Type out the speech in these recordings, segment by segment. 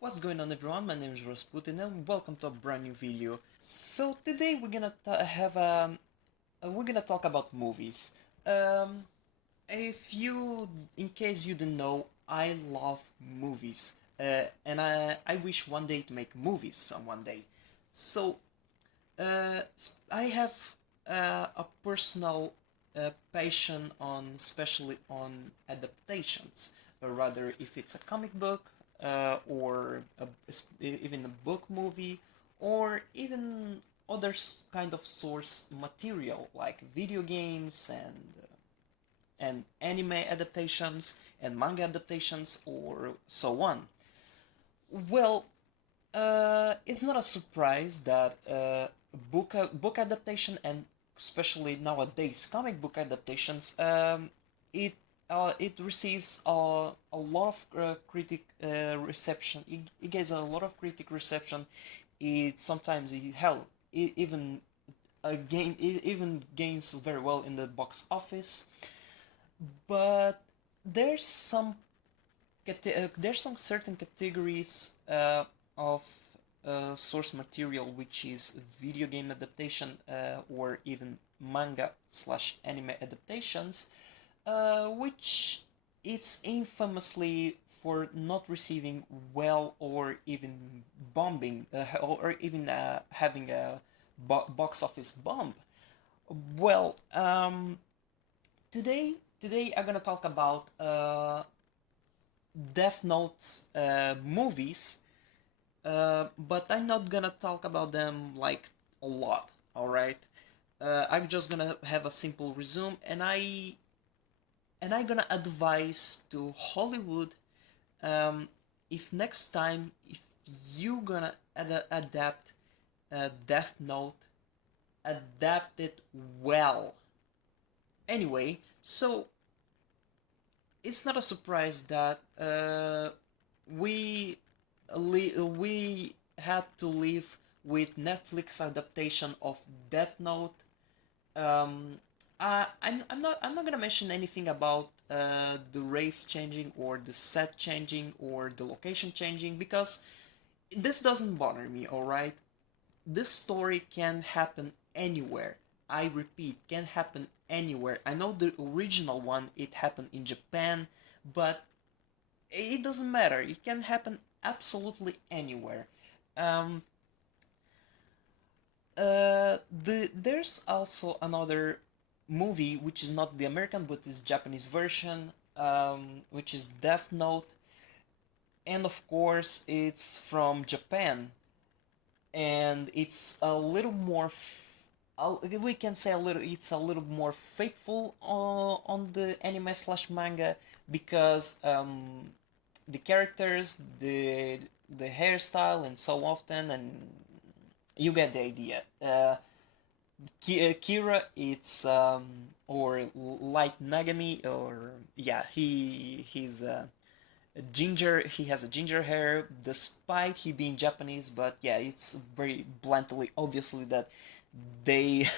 What's going on everyone, my name is Rasputin and welcome to a brand new video. So today we're gonna have we're gonna talk about movies. Um, if you, in case you didn't know, I love movies, and I wish one day to make movies some one day. So I have a personal passion on, especially on adaptations, or rather, if it's a comic book or even a book movie, or even other kind of source material like video games and anime adaptations and manga adaptations or so on. Well, it's not a surprise that book adaptation and especially nowadays comic book adaptations it receives a lot of critic reception. It gets a lot of critic reception. It sometimes even it even gains very well in the box office. But there's some there's some certain categories of source material which is video game adaptation or even manga slash anime adaptations, which is infamously for not receiving well or even bombing or even having a box office bomb. Well, today I'm gonna talk about Death Note's movies, but I'm not gonna talk about them like a lot. All right, I'm just gonna have a simple resume, and I'm gonna advise to Hollywood, if next time if you gonna adapt Death Note, adapt it well. Anyway, so it's not a surprise that we we had to live with Netflix adaptation of Death Note. Um, I'm not gonna mention anything about the race changing or the set changing or the location changing because this doesn't bother me. All right, this story can happen anywhere. I repeat, can happen anywhere. I know the original one, it happened in Japan, but it doesn't matter. It can happen absolutely anywhere. Um, there's also another movie which is not the American but is Japanese version, which is Death Note, and of course it's from Japan, and it's a little more we can say a little it's a little more faithful on the anime slash manga because the characters, the hairstyle and so often, and you get the idea. Kira, it's or Light Nagami, or yeah, he's ginger. He has a ginger hair, despite he being Japanese. But yeah, it's very bluntly obviously that they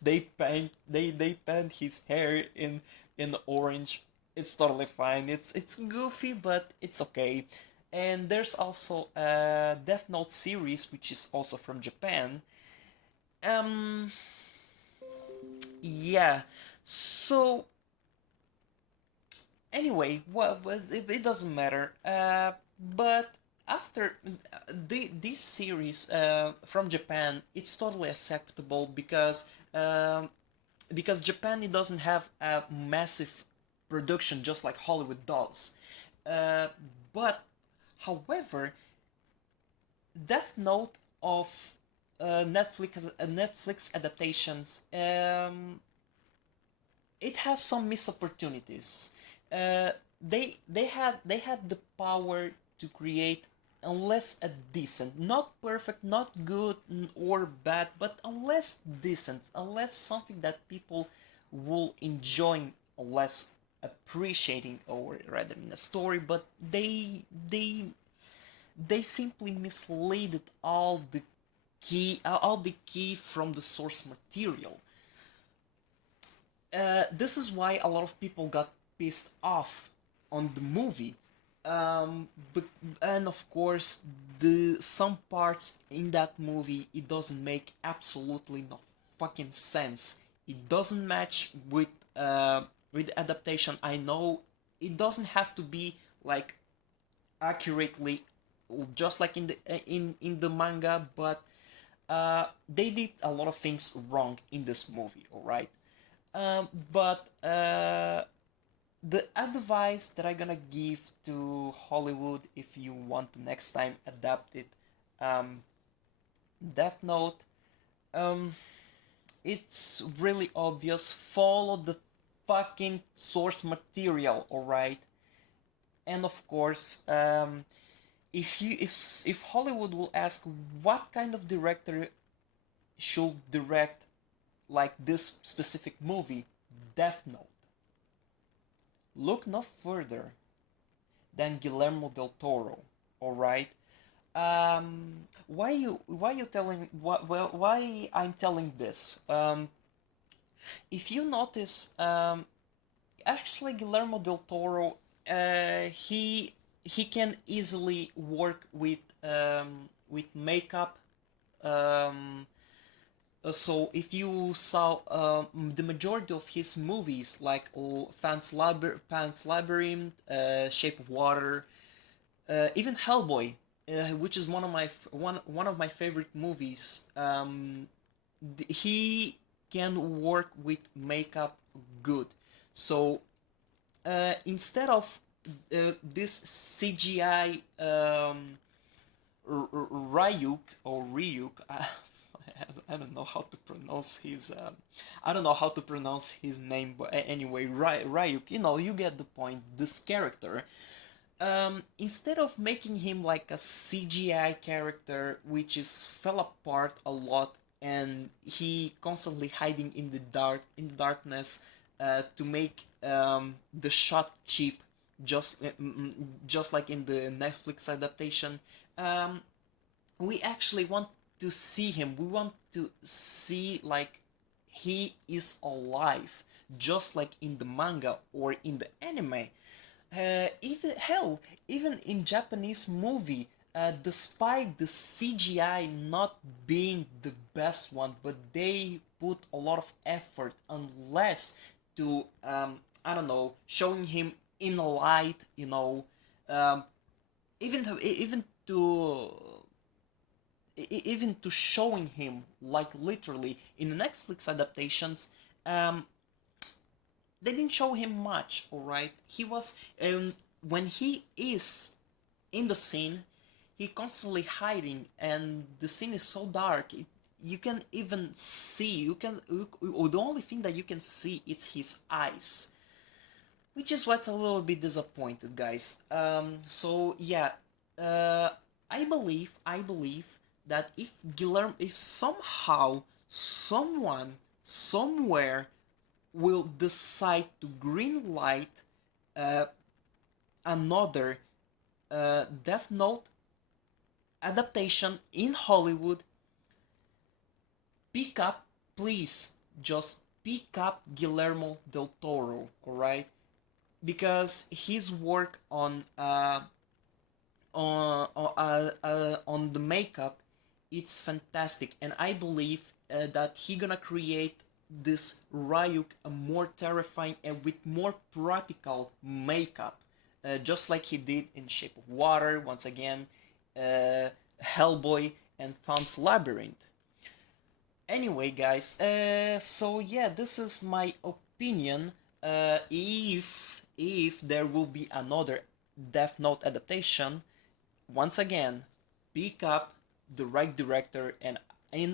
they paint his hair in orange. It's totally fine. It's goofy, but it's okay. And there's also a Death Note series, which is also from Japan. Um, yeah. So anyway, well it doesn't matter. But after this series from Japan, it's totally acceptable because Japan, it doesn't have a massive production just like Hollywood does. Uh, but however, Death Note of Netflix adaptations, it has some missed opportunities. Uh, they had the power to create, unless a decent, not perfect, not good or bad, but unless decent, unless something that people will enjoy, less appreciating, or rather in a story. But they simply misleaded all the key from the source material. This is why a lot of people got pissed off on the movie, But, and of course, the some parts in that movie it doesn't make absolutely no fucking sense. It doesn't match with adaptation. I know it doesn't have to be like accurately just like in the manga, but they did a lot of things wrong in this movie. All right, but the advice that I'm gonna give to Hollywood if you want to next time adapt it, um, Death Note, um, it's really obvious. Follow the fucking source material, alright? And of course, if Hollywood will ask what kind of director should direct like this specific movie, Death Note, look no further than Guillermo del Toro. All right. Why you telling why I'm telling this? If you notice, actually Guillermo del Toro, he can easily work with makeup. Um, so if you saw the majority of his movies, like Pan's Labyrinth, Shape of Water, even Hellboy, which is one of my favorite movies, he can work with makeup good. So instead of this CGI Ryuk or Ryuk, I don't know how to pronounce his I don't know how to pronounce his name, but anyway, Ryuk, you know, you get the point. This character, instead of making him like a CGI character, which is fell apart a lot, and he constantly hiding in the darkness, to make the shot cheap, just like in the Netflix adaptation. Um, we actually want to see him. We want to see like he is alive, just like in the manga or in the anime. Even hell, even in Japanese movie, despite the CGI not being the best one, but they put a lot of effort, unless to I don't know, showing him in a light, you know, um, even to even to showing him like literally in the Netflix adaptations. Um, they didn't show him much, all right. He was when he is in the scene, he constantly hiding, and the scene is so dark. You can even see the only thing that you can see is his eyes, which is what's a little bit disappointed, guys. So yeah, uh, I believe that if somehow someone somewhere will decide to green light uh, another Death Note adaptation in Hollywood, pick up, please, just pick up Guillermo del Toro, alright? Because his work on the makeup, it's fantastic, and I believe that he gonna create this Ryuk a more terrifying and with more practical makeup, just like he did in Shape of Water, once again, Hellboy, and Pan's Labyrinth. Anyway, guys, so yeah, this is my opinion. If there will be another Death Note adaptation, once again, pick up the right director, and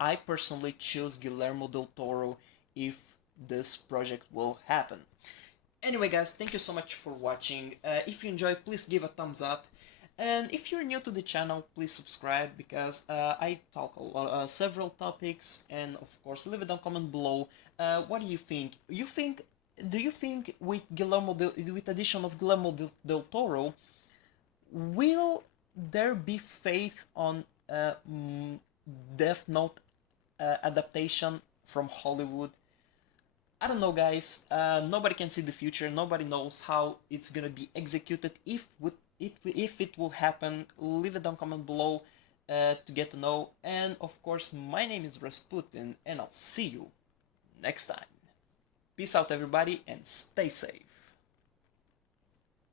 I personally choose Guillermo del Toro if this project will happen. Anyway, guys, thank you so much for watching. If you enjoyed, please give a thumbs up. And if you're new to the channel, please subscribe, because I talk several topics, and of course, leave it down comment below. What do you think? Do you think with with addition of Guillermo del Toro, will there be faith on Death Note adaptation from Hollywood? I don't know, guys. Nobody can see the future. Nobody knows how it's gonna be executed. If with if it will happen, leave it down comment below to get to know. And of course, my name is Rasputin, and I'll see you next time. Peace out, everybody, and stay safe.